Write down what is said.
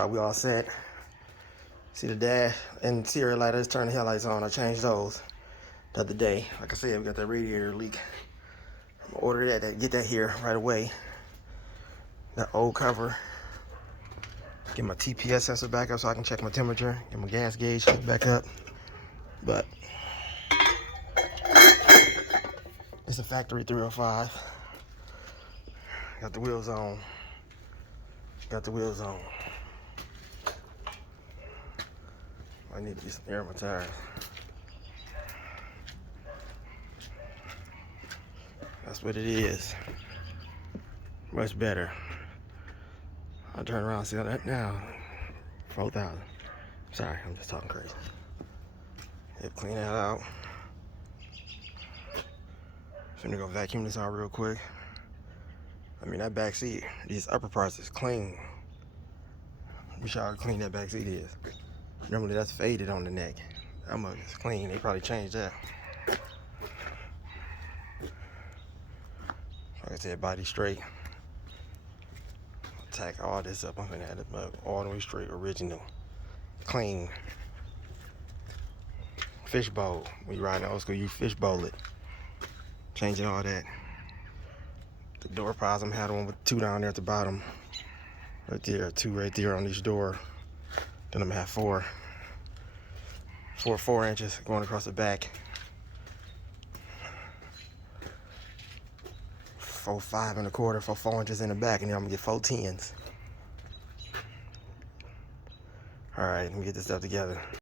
We all set. See the dash and interior light. I just turned the headlights on. I changed those the other day. Like I said, we got that radiator leak. I'm gonna order that, get that here right away. That old cover. Get my TPS sensor back up so I can check my temperature. Get my gas gauge back up. But it's a factory 305. Got the wheels on. Got the wheels on. I need to get some air in my tires. That's what it is. Much better. I turn around and see that now. 4,000. Sorry, I'm just talking crazy. Yep, clean that out. Finna go vacuum this out real quick. I mean, that back seat, these upper parts is clean. Let me show you how clean that back seat is. Normally that's faded on the neck. That mug is clean. They probably changed that. Like I said, body straight. Tack all this up. I'm gonna have this mug all the way straight, original, clean. Fishbowl. When you ride in old school, you fishbowl it. Changing all that. The door prize, I'm had one with 2 down there at the bottom. Right there, 2 right there on each door. Then I'm gonna have 4 inches going across the back. 4 5 1/4 for 4 inches in the back, and then I'm gonna get 4 10s. All right, let me get this stuff together.